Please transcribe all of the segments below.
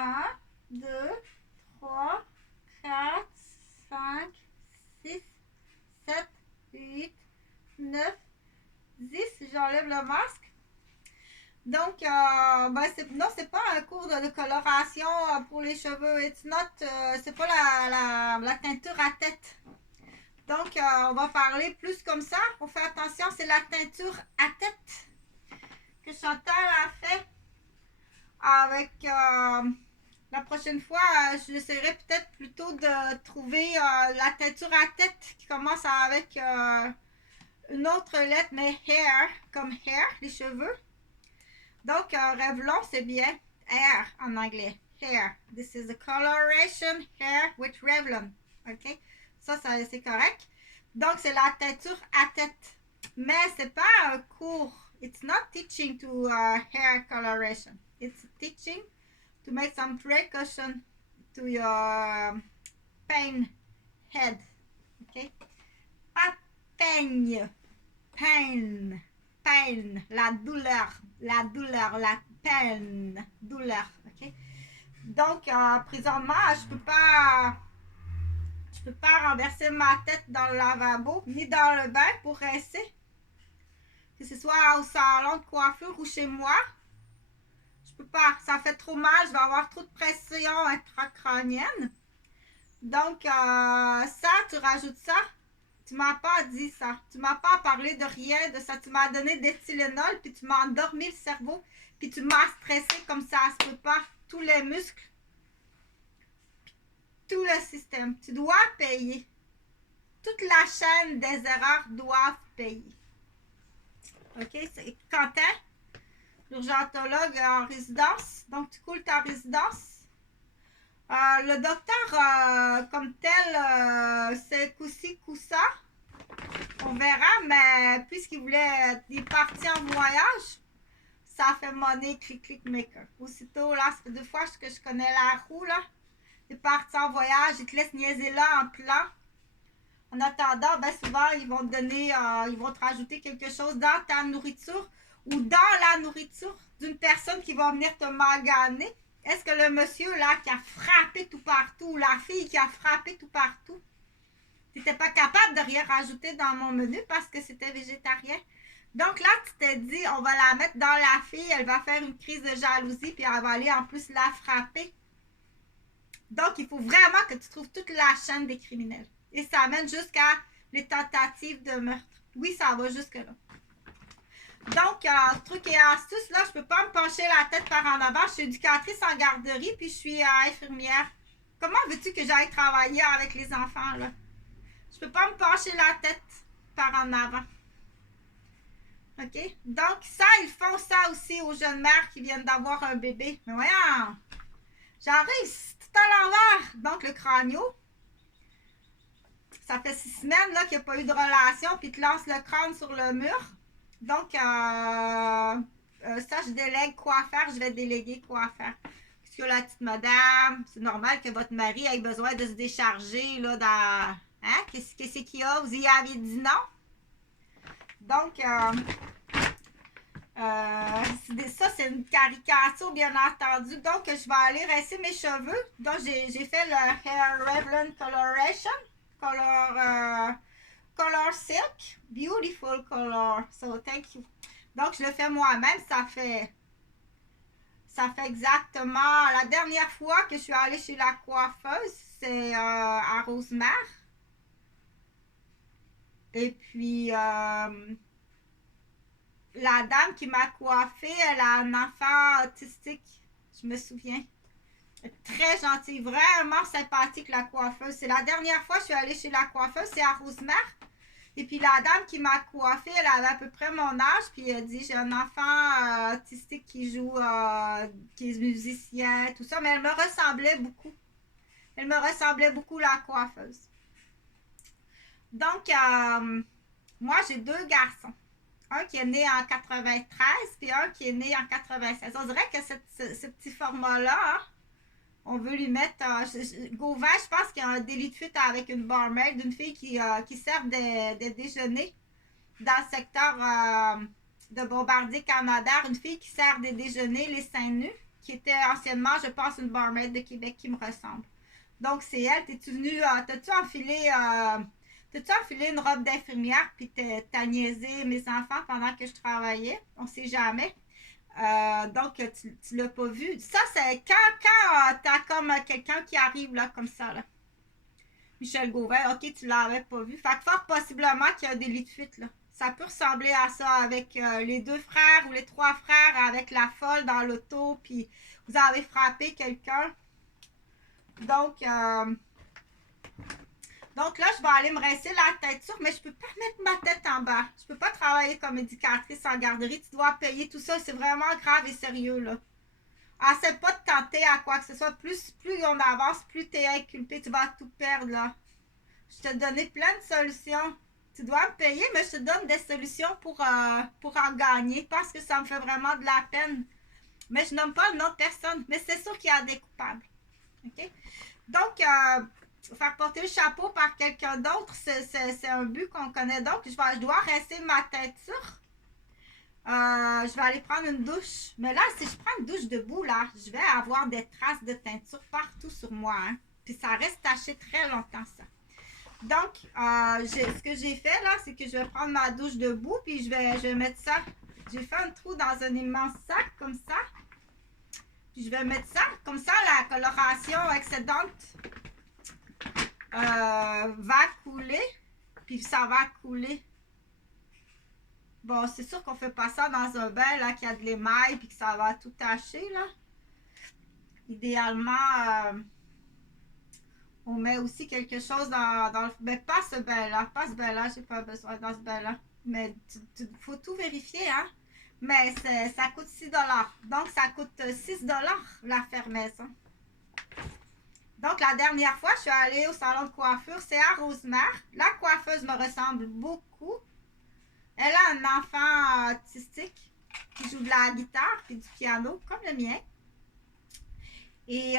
1, 2, 3, 4, 5, 6, 7, 8, 9, 10. J'enlève le masque. Donc, non, c'est pas un cours de coloration pour les cheveux. C'est pas la teinture à tête. Donc, on va parler plus comme ça. On fait attention, c'est la teinture à tête que Chantal a fait avec... la prochaine fois, j'essaierai peut-être plutôt de trouver la teinture à tête qui commence avec une autre lettre, mais hair, comme hair, les cheveux. Donc, Revlon, c'est bien hair en anglais. Hair. This is a coloration hair with Revlon. OK? Ça c'est correct. Donc, c'est la teinture à tête. Mais c'est pas un cours. It's not teaching to hair coloration. It's teaching to make some precaution to your pain head. OK? Pas peigne. Pain. Pain. La douleur, la peine. Douleur. OK? Donc, présentement, je peux pas renverser ma tête dans le lavabo ni dans le bain pour rincer. Que ce soit au salon de coiffure ou chez moi. Je peux pas. Ça fait trop mal. Je vais avoir trop de pression intracrânienne. Donc, ça, tu rajoutes ça. Tu m'as pas dit ça. Tu m'as pas parlé de rien de ça. Tu m'as donné des Tylenol, puis tu m'as endormi le cerveau, puis tu m'as stressé comme ça se peut pas. Tous les muscles, tout le système. Tu dois payer. Toute la chaîne des erreurs doivent payer. OK? C'est Quentin, l'urgentologue en résidence. Donc, tu coules ta résidence. Le docteur, comme tel, c'est Koussi Koussa. On verra, mais puisqu'il voulait, il est parti en voyage, ça a fait money, clic, maker. Aussitôt, là, ça fait 2 fois que je connais la roue, là. Il est parti en voyage, ils te laissent niaiser là en plan. En attendant, ben souvent, ils vont te donner, ils vont te rajouter quelque chose dans ta nourriture ou dans la nourriture d'une personne qui va venir te maganer. Est-ce que le monsieur là qui a frappé tout partout, ou la fille qui a frappé tout partout, t'étais pas capable de rien rajouter dans mon menu parce que c'était végétarien? Donc là, tu t'es dit, on va la mettre dans la fille, elle va faire une crise de jalousie, puis elle va aller en plus la frapper. Donc, il faut vraiment que tu trouves toute la chaîne des criminels. Et ça amène jusqu'à les tentatives de meurtre. Oui, ça va jusque-là. Donc, truc et astuce, là, je peux pas me pencher la tête par en avant. Je suis éducatrice en garderie, puis je suis infirmière. Comment veux-tu que j'aille travailler avec les enfants, là? Je peux pas me pencher la tête par en avant. OK? Donc, ça, ils font ça aussi aux jeunes mères qui viennent d'avoir un bébé. Mais voyons! J'arrive tout à l'envers. Donc, le crânio. Ça fait 6 semaines là, qu'il n'y a pas eu de relation, puis tu lances le crâne sur le mur. Donc, ça, je délègue quoi faire. Je vais déléguer quoi faire. Parce que la petite madame, c'est normal que votre mari ait besoin de se décharger là, dans... Hein? Qu'est-ce qu'il y a? Vous y avez dit non? Donc, ça, c'est une caricature, bien entendu. Donc, je vais aller rincer mes cheveux. Donc, j'ai fait le Hair Revlon Coloration. Color Silk. Beautiful color. So, thank you. Donc, je le fais moi-même. Ça fait exactement... La dernière fois que je suis allée chez la coiffeuse, c'est à Rosemère. Et puis, la dame qui m'a coiffée, elle a un enfant autistique. Je me souviens. Très gentille, vraiment sympathique la coiffeuse. C'est la dernière fois que je suis allée chez la coiffeuse, c'est à Rosemère. Et puis la dame qui m'a coiffée, elle avait à peu près mon âge, puis elle dit j'ai un enfant autistique qui joue, qui est musicien, tout ça, mais elle me ressemblait beaucoup. Elle me ressemblait beaucoup la coiffeuse. Donc, moi j'ai 2 garçons. Un qui est né en 93, puis un qui est né en 96. On dirait que ce petit format-là, hein, on veut lui mettre... Gauvin, je pense qu'il y a un délit de fuite avec une barmaid, d'une fille qui sert des déjeuners dans le secteur de Bombardier Canada. Une fille qui sert des déjeuners, les seins nus. qui était anciennement, je pense, une barmaid de Québec qui me ressemble. Donc, c'est elle. T'es-tu venue, t'as-tu enfilé une robe d'infirmière puis t'as niaisé mes enfants pendant que je travaillais? On sait jamais. Donc, tu l'as pas vu. Ça, c'est quand t'as comme quelqu'un qui arrive là, comme ça, là. Michel Gauvin, ok, tu l'avais pas vu. Fait que fort possiblement qu'il y a des lits de fuite, là. Ça peut ressembler à ça avec les deux frères ou les trois frères avec la folle dans l'auto, puis vous avez frappé quelqu'un. Donc, donc là, je vais aller me rincer la tête sûre, mais je peux pas mettre ma tête en bas. Je peux pas travailler comme éducatrice en garderie. Tu dois payer tout ça. C'est vraiment grave et sérieux, là. Essaie pas de tenter à quoi que ce soit. Plus on avance, plus tu es inculpé. Tu vas tout perdre, là. Je t'ai donné plein de solutions. Tu dois me payer, mais je te donne des solutions pour en gagner parce que ça me fait vraiment de la peine. Mais je nomme pas le nom de personne. Mais c'est sûr qu'il y a des coupables. OK? Donc, faire porter le chapeau par quelqu'un d'autre, c'est un but qu'on connaît. Donc, je dois rester ma tête sûre. Je vais aller prendre une douche. Mais là, si je prends une douche debout, là, je vais avoir des traces de teinture partout sur moi. Hein. Puis ça reste taché très longtemps, ça. Donc, ce que j'ai fait, là, c'est que je vais prendre ma douche debout, puis je vais mettre ça. J'ai fait un trou dans un immense sac, comme ça. Puis je vais mettre ça. Comme ça, la coloration excédente va couler. Puis ça va couler. Bon, c'est sûr qu'on fait pas ça dans un bain, là, qu'il y a de l'émail, puis que ça va tout tacher, là. Idéalement, on met aussi quelque chose dans le... Mais pas ce bain-là. Pas ce bain-là, j'ai pas besoin dans ce bain-là. Mais faut tout vérifier, hein. Mais ça coûte 6 $. Donc, ça coûte 6 $ la fermaison. Donc, la dernière fois, je suis allée au salon de coiffure. C'est à Rosemère. La coiffeuse me ressemble beaucoup. Elle a un enfant autistique qui joue de la guitare et du piano, comme le mien. Et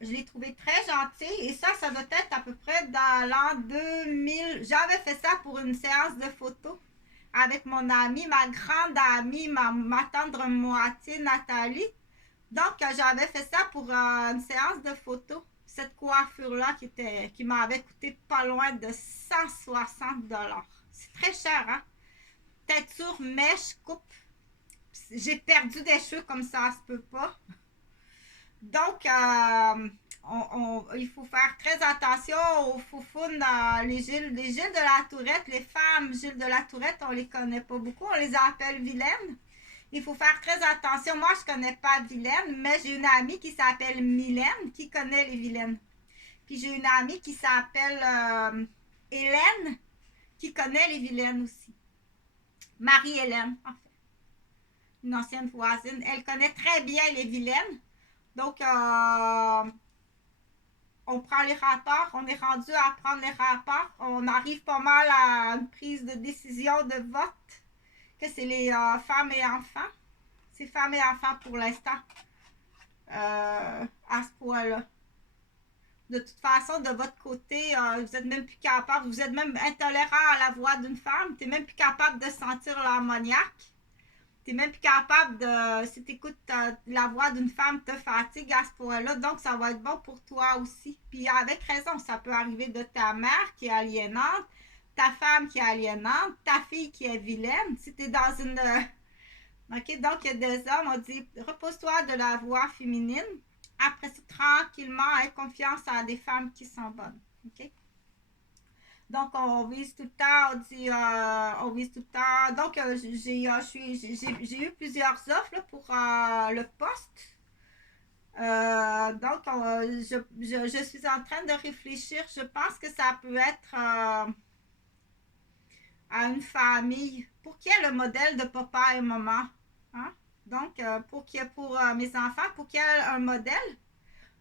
je l'ai trouvé très gentil. Et ça doit être à peu près dans l'an 2000. J'avais fait ça pour une séance de photos avec mon amie, ma grande amie, ma tendre moitié, Nathalie. Donc, j'avais fait ça pour une séance de photos. Cette coiffure-là qui m'avait coûté pas loin de 160 $. C'est très cher, hein? Teinture, mèche, coupe. J'ai perdu des cheveux comme ça se peut pas. Donc, il faut faire très attention aux foufounes, les Gilles de la Tourette. Les femmes Gilles de la Tourette, on les connaît pas beaucoup. On les appelle vilaines. Il faut faire très attention. Moi, je connais pas Vilaine, mais j'ai une amie qui s'appelle Mylène qui connaît les vilaines. Puis j'ai une amie qui s'appelle Hélène qui connaît les vilaines aussi. Marie-Hélène, en fait. Une ancienne voisine. Elle connaît très bien les vilaines. Donc, on prend les rapports. On est rendu à prendre les rapports. On arrive pas mal à une prise de décision de vote. Que c'est les femmes et enfants. C'est femmes et enfants pour l'instant. À ce point-là. De toute façon, de votre côté, vous n'êtes même plus capable, vous êtes même intolérant à la voix d'une femme. Tu n'es même plus capable de sentir l'ammoniac. Tu n'es même plus capable de... Si tu écoutes la voix d'une femme, te fatigue à ce point-là. Donc, ça va être bon pour toi aussi. Puis avec raison, ça peut arriver de ta mère qui est aliénante, ta femme qui est aliénante, ta fille qui est vilaine. Si tu es dans une... OK, donc il y a des hommes, on dit repose-toi de la voix féminine. Après ça, tranquillement, aie confiance à des femmes qui sont bonnes. OK? Donc, on vise tout le temps, on dit, on vise tout le temps. Donc, j'ai eu plusieurs offres là, pour le poste. Donc, je suis en train de réfléchir. Je pense que ça peut être à une famille pour qu'il y ait le modèle de papa et maman. Hein? Donc, pour mes enfants, pour qu'il y ait un modèle,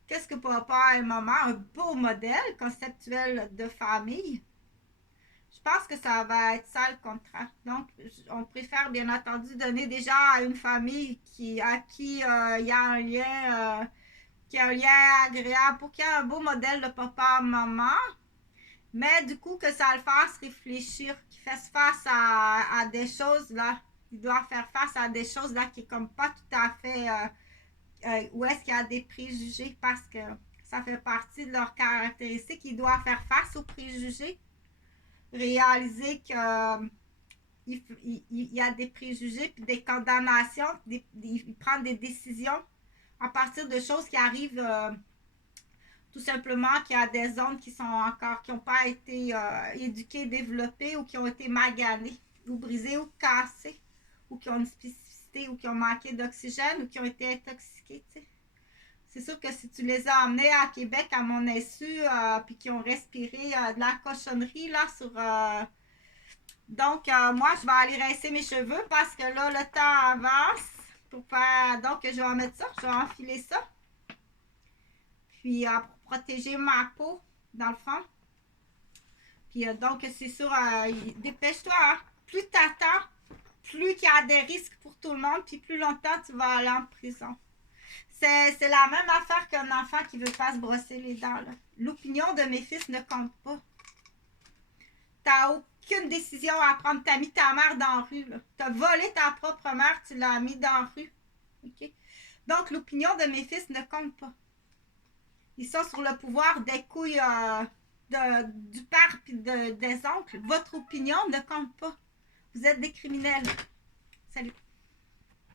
qu'est-ce que papa et maman, un beau modèle conceptuel de famille. Je pense que ça va être ça le contrat. Donc, on préfère bien entendu donner déjà à une famille à qui il y a un lien, qui a un lien agréable, pour qu'il y ait un beau modèle de papa et maman. Mais du coup, que ça le fasse réfléchir, qu'il fasse face à des choses là. Il doit faire face à des choses là qui est comme pas tout à fait où est-ce qu'il y a des préjugés parce que ça fait partie de leurs caractéristiques. Il doit faire face aux préjugés, réaliser que il y a des préjugés puis des condamnations, il prend des décisions à partir de choses qui arrivent tout simplement qu'il y a des zones qui sont encore qui n'ont pas été éduquées, développées ou qui ont été maganées ou brisées ou cassées ou qui ont une spécificité ou qui ont manqué d'oxygène ou qui ont été intoxiquées, tu sais. C'est sûr que si tu les as emmenés à Québec à mon insu puis qui ont respiré de la cochonnerie là sur donc moi je vais aller rincer mes cheveux parce que là le temps avance pour faire donc je vais mettre ça, je vais enfiler ça puis pour protéger ma peau dans le fond puis donc c'est sûr dépêche-toi hein. Plus t'attends plus qu'il y a des risques pour tout le monde puis plus longtemps tu vas aller en prison. C'est la même affaire qu'un enfant qui veut pas se brosser les dents. L'opinion de mes fils ne compte pas. T'as aucune décision à prendre. T'as mis ta mère dans la rue. T'as volé ta propre mère, tu l'as mis dans la rue. Okay? Donc, l'opinion de mes fils ne compte pas. Ils sont sur le pouvoir des couilles du père et des oncles. Votre opinion ne compte pas. Vous êtes des criminels. Salut.